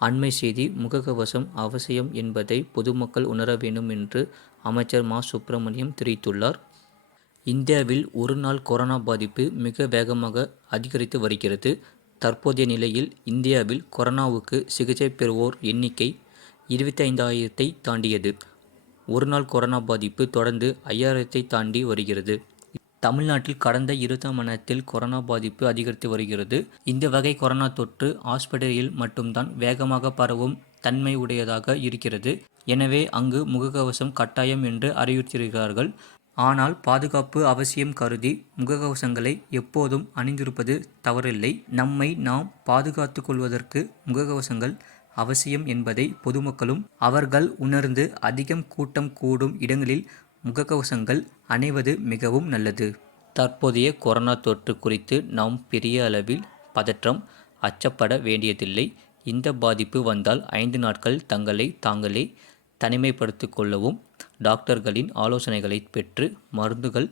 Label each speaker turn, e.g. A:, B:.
A: அண்மை செய்தி முகக்கவசம் அவசியம் என்பதை பொதுமக்கள் உணர வேண்டும் என்று அமைச்சர் மா சுப்பிரமணியம் தெரிவித்துள்ளார். இந்தியாவில் ஒரு நாள் கொரோனா பாதிப்பு மிக வேகமாக அதிகரித்து வருகிறது. தற்போதைய நிலையில் இந்தியாவில் கொரோனாவுக்கு சிகிச்சை பெறுவோர் எண்ணிக்கை இருபத்தைந்தாயிரத்தை தாண்டியது. ஒரு நாள் கொரோனா பாதிப்பு தொடர்ந்து ஐயாயிரத்தை தாண்டி வருகிறது. தமிழ்நாட்டில் கடந்த இருபதாம் மணத்தில் கொரோனா பாதிப்பு அதிகரித்து வருகிறது. இந்த வகை கொரோனா தொற்று ஆஸ்பத்திரியில் மட்டும்தான் வேகமாக பரவும் தன்மை உடையதாக இருக்கிறது. எனவே அங்கு முகக்கவசம் கட்டாயம் என்று அறிவுறுத்தியிருக்கிறார்கள். ஆனால் பாதுகாப்பு அவசியம் கருதி முகக்கவசங்களை எப்போதும் அணிந்திருப்பது தவறில்லை. நம்மை நாம் பாதுகாத்து கொள்வதற்கு முகக்கவசங்கள் அவசியம் என்பதை பொதுமக்களும் அவர்கள் உணர்ந்து அதிகம் கூட்டம் கூடும் இடங்களில் முகக்கவசங்கள் அணிவது மிகவும் நல்லது. தற்போதைய கொரோனா தொற்று குறித்து நாம் பெரிய அளவில் பதற்றம், அச்சப்பட வேண்டியதில்லை. இந்த பாதிப்பு வந்தால் ஐந்து நாட்கள் தங்களை தாங்களே தனிமைப்படுத்திக் கொள்ளவும் டாக்டர்களின் ஆலோசனைகளை பெற்று மருந்துகள்